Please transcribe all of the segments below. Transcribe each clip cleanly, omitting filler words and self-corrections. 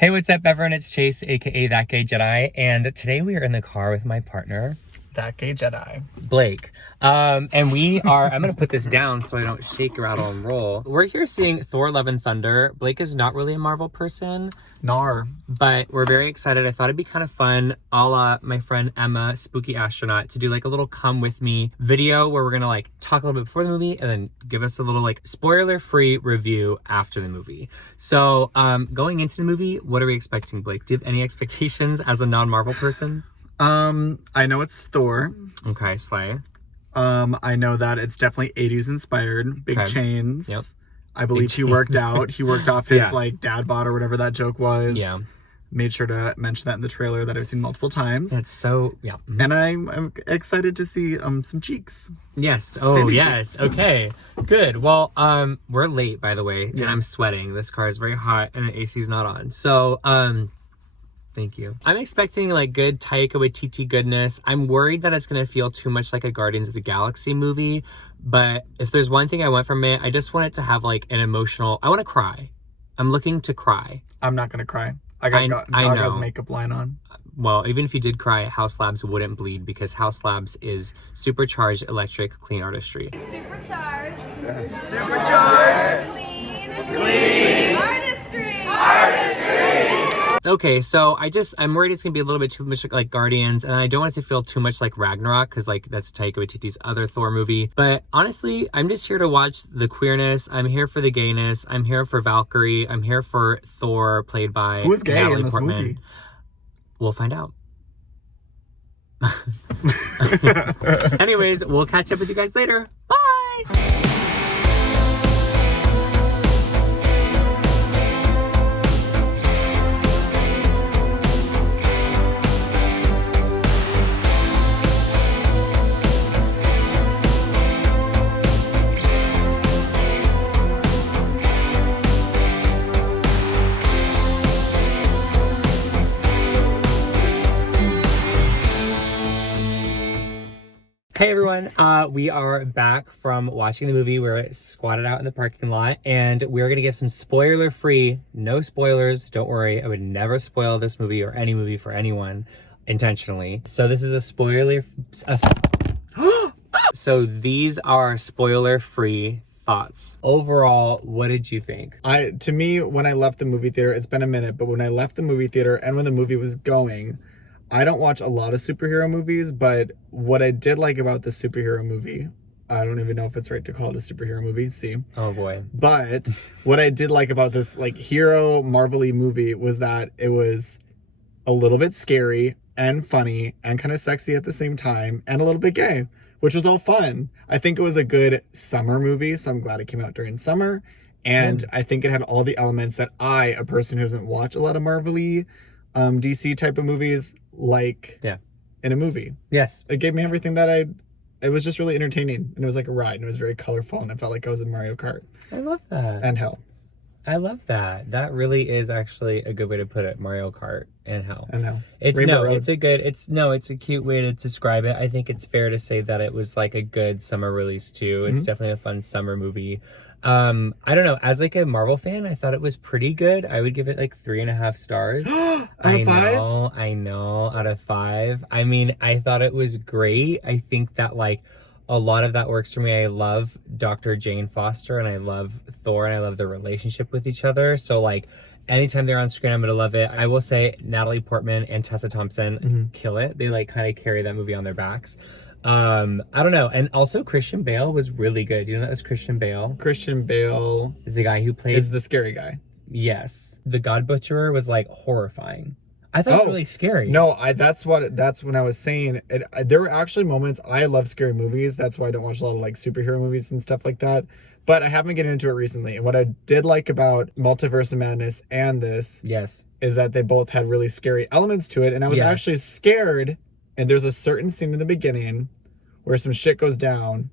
Hey, what's up, everyone? It's Chase, aka That Gay Jedi, and today we are in the car with my partner, That Gay Jedi, Blake. And we are, I'm gonna put this down so I don't shake, rattle, and roll. We're here seeing Thor Love and Thunder. Blake is not really a Marvel person, but we're very excited. I thought it'd be kind of fun, a la my friend Emma, Spooky Astronaut, to do like a little come with me video where we're gonna like talk a little bit before the movie and then give us a little like spoiler-free review after the movie. So going into the movie, what are we expecting, Blake? Do you have any expectations as a non-Marvel person? I know it's Thor. Okay, slay. I know that it's definitely 80s inspired. Big chains. Yep. I believe he worked off his like dad bod or whatever that joke was. Yeah. Made sure to mention that in the trailer that I've seen multiple times. That's so, yeah. And I'm excited to see some cheeks. Yes. Oh, yes. Cheeks. Okay. Good. Well, we're late, by the way, and I'm sweating. This car is very hot and the AC is not on. So, thank you. I'm expecting like good Taika Waititi goodness. I'm worried that it's going to feel too much like a Guardians of the Galaxy movie. But if there's one thing I want from it, I just want it to have like an emotional, I want to cry. I'm looking to cry. I'm not going to cry. I got Gaga's makeup line on. Well, even if you did cry, House Labs wouldn't bleed because House Labs is supercharged electric clean artistry. Supercharged. Clean. Artistry. Okay, so I'm worried it's gonna be a little bit too much like Guardians, and I don't want it to feel too much like Ragnarok, because like that's Taika Waititi's other Thor movie. But honestly, I'm just here to watch the queerness. I'm here for the gayness. I'm here for Valkyrie. I'm here for Thor, played by who's gay Natalie in this Portman. movie? We'll find out. Anyways, we'll catch up with you guys later. Bye. Hey everyone, we are back from watching the movie. We're squatted out in the parking lot and we're gonna give some spoiler-free, no spoilers, don't worry, I would never spoil this movie or any movie for anyone intentionally. So this is a spoiler, so these are spoiler-free thoughts. Overall, what did you think? To me, when I left the movie theater, it's been a minute, but when I left the movie theater and when the movie was going, I don't watch a lot of superhero movies, but what I did like about the superhero movie, I don't even know if it's right to call it a superhero movie, see? Oh boy. But what I did like about this like hero Marvel-y movie was that it was a little bit scary and funny and kind of sexy at the same time and a little bit gay, which was all fun. I think it was a good summer movie, so I'm glad it came out during summer. And I think it had all the elements that I, a person who doesn't watch a lot of Marvel-y DC type of movies, like in a movie. Yes. It gave me everything that it was just really entertaining, and it was like a ride, and it was very colorful, and I felt like I was in Mario Kart. I love that. And hell. I love that. That really is actually a good way to put it. Mario Kart and hell. And hell. It's a cute way to describe it. I think it's fair to say that it was like a good summer release too. It's definitely a fun summer movie. I don't know. As like a Marvel fan, I thought it was pretty good. I would give it like 3.5 stars. Out of 5? I know. Out of 5. I mean, I thought it was great. I think that like a lot of that works for me. I love Dr. Jane Foster and I love Thor and I love their relationship with each other. So like anytime they're on screen, I'm gonna love it. I will say Natalie Portman and Tessa Thompson kill it. They like kind of carry that movie on their backs. I don't know. And also Christian Bale was really good. Do you know that was Christian Bale? Christian Bale is the guy who plays... is the scary guy. Yes. The God Butcherer was like horrifying. I thought it was really scary. No, that's when I was saying it. There were actually moments, I love scary movies. That's why I don't watch a lot of like superhero movies and stuff like that. But I haven't been getting into it recently. And what I did like about Multiverse of Madness and this is that they both had really scary elements to it. And I was actually scared. And there's a certain scene in the beginning where some shit goes down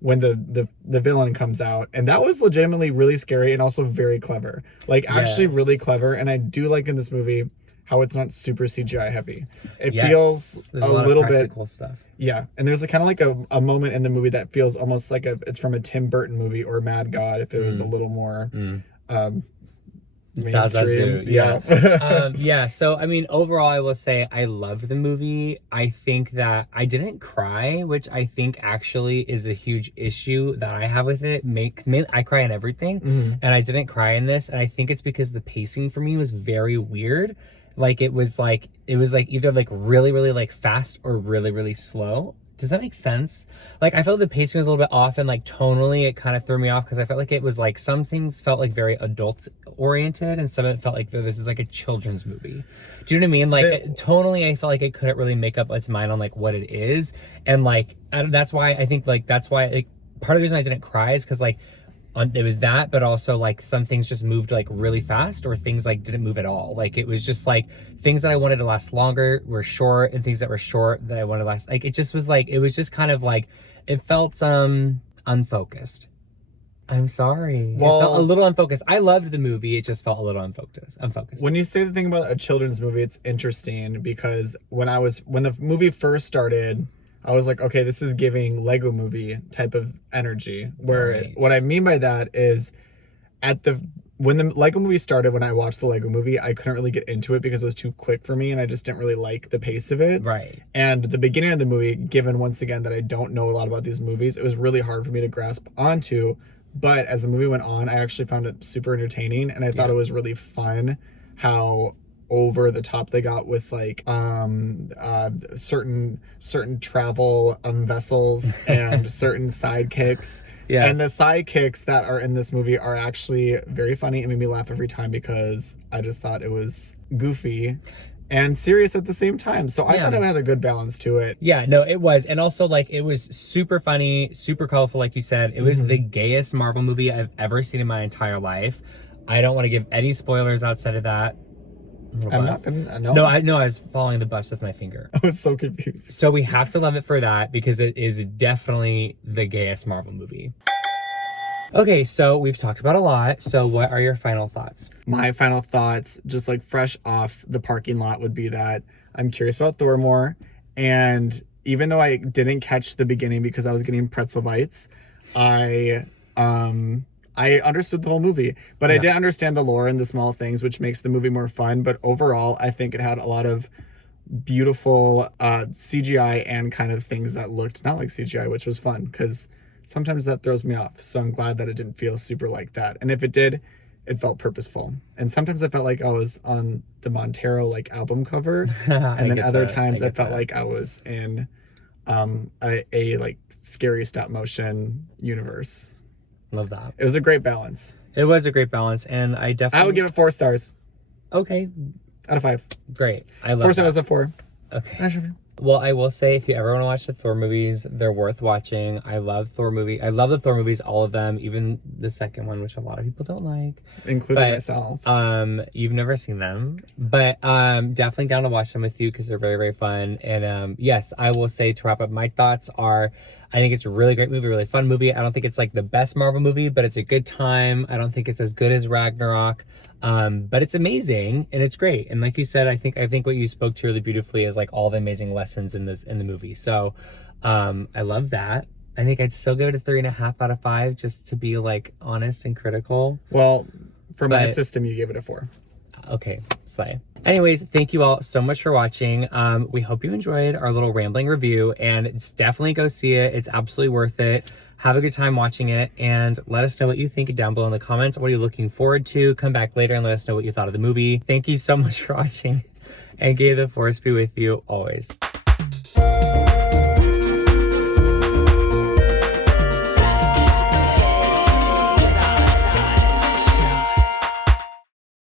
when the villain comes out, and that was legitimately really scary and also very clever, like actually really clever. And I do like in this movie how it's not super CGI heavy. It feels a little bit stuff. Yeah, and there's a kind of like a moment in the movie that feels almost like it's from a Tim Burton movie or Mad God if it was a little more mainstream. Yeah. So, I mean, overall, I will say I loved the movie. I think that I didn't cry, which I think actually is a huge issue that I have with it. I cry in everything, and I didn't cry in this. And I think it's because the pacing for me was very weird. Like, it was like either like really, really like fast or really, really slow. Does that make sense? Like, I felt the pacing was a little bit off, and like tonally it kind of threw me off because I felt like it was like some things felt like very adult oriented and some of it felt like this is like a children's movie. Do you know what I mean? Like, tonally I felt like it couldn't really make up its mind on like what it is. And like, that's why I think like, that's why like part of the reason I didn't cry is because like, it was that, but also like some things just moved like really fast, or things like didn't move at all. Like, it was just like things that I wanted to last longer were short, and things that were short that I wanted to last, like, it just was like, it was just kind of like, it felt unfocused. I'm sorry. Well, it felt a little unfocused. I loved the movie. It just felt a little unfocused. When you say the thing about a children's movie, it's interesting because when the movie first started, I was like, okay, this is giving Lego movie type of energy. Where what I mean by that is when the Lego movie started, when I watched the Lego movie, I couldn't really get into it because it was too quick for me and I just didn't really like the pace of it. Right. And the beginning of the movie, given once again that I don't know a lot about these movies, it was really hard for me to grasp onto. But as the movie went on, I actually found it super entertaining, and I thought it was really fun how over the top they got with like certain travel vessels and certain sidekicks. Yes. And the sidekicks that are in this movie are actually very funny and made me laugh every time because I just thought it was goofy and serious at the same time. So I thought it had a good balance to it. Yeah, no, it was. And also, like, it was super funny, super colorful, like you said. It was the gayest Marvel movie I've ever seen in my entire life. I don't want to give any spoilers outside of that. I'm not gonna, no. No, I was following the bus with my finger. I was so confused. So we have to love it for that because it is definitely the gayest Marvel movie. Okay, so we've talked about a lot. So what are your final thoughts? My final thoughts, just like fresh off the parking lot, would be that I'm curious about Thor more. And even though I didn't catch the beginning because I was getting pretzel bites, I understood the whole movie, but I didn't understand the lore and the small things, which makes the movie more fun. But overall, I think it had a lot of beautiful CGI and kind of things that looked not like CGI, which was fun because sometimes that throws me off. So I'm glad that it didn't feel super like that. And if it did, it felt purposeful. And sometimes I felt like I was on the Montero like album cover. And then other times I felt like I was in a like scary stop motion universe. Love that. It was a great balance. It was a great balance, and I would give it 4 stars. Okay. Out of 5. Great. I love 4 stars out of 4. Okay. Well, I will say, if you ever want to watch the Thor movies, they're worth watching. I love Thor movie. I love the Thor movies, all of them, even the second one, which a lot of people don't like, including myself. You've never seen them, but definitely down to watch them with you because they're very, very fun. And yes, I will say, to wrap up, my thoughts are, I think it's a really great movie, really fun movie. I don't think it's like the best Marvel movie, but it's a good time. I don't think it's as good as Ragnarok. But it's amazing and it's great. And like you said, I think what you spoke to really beautifully is like all the amazing lessons in the movie. So, I love that. I think I'd still give it a 3.5 out of 5 just to be like honest and critical. Well, for my system, you gave it a 4. Okay, slay. Anyways, thank you all so much for watching. We hope you enjoyed our little rambling review, and just definitely go see it. It's absolutely worth it. Have a good time watching it, and let us know what you think down below in the comments. What are you looking forward to? Come back later and let us know what you thought of the movie. Thank you so much for watching, and may the force be with you always.